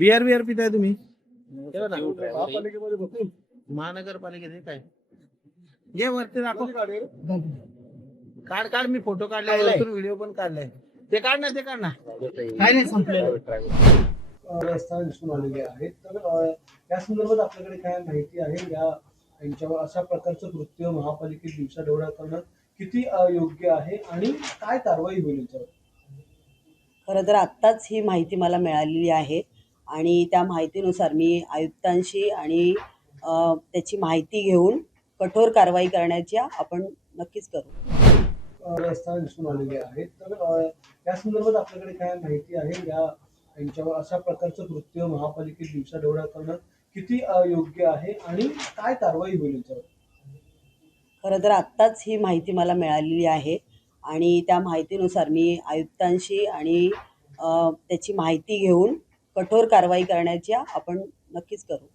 Beer पिताय तुम्ही? महानगरपालिकेत हे काय घे वरती दाखव. काढ मी फोटो काढलाय, व्हिडिओ पण काढलाय. ते काढ ना. काय नाही संपलेलं. रस्ता दिसून आलेले आहेत. तर या संदर्भात आपल्याकडे काय माहिती आहे? यांच्यावर अशा प्रकारचं कृत्य महापालिकेत दिवसाढवळ्या करणं किती योग्य आहे आणि काय कारवाई होईल याच्यावर? खरं तर आत्ताच ही माहिती मला मिळालेली आहे आणि त्या माहितीनुसार मी आयुक्तांशी आणि त्याची माहिती घेऊन कठोर कारवाई करण्याची आपण नक्कीच करू. रस्ता दिसून आलेले आहेत. तर या संदर्भात आपल्याकडे काय माहिती आहे? यांच्यावर अशा प्रकारचं कृत्य महापालिकेत दिवसाढवळ्या करणं किती योग्य आहे आणि काय कारवाई होईल याच्यावर? खरं तर आत्ताच ही माहिती मला मिळालेली आहे आणि त्या माहितीनुसार मी आयुक्तांशी आणि त्याची माहिती घेऊन कठोर कारवाई करण्याची आपण नक्कीच करू.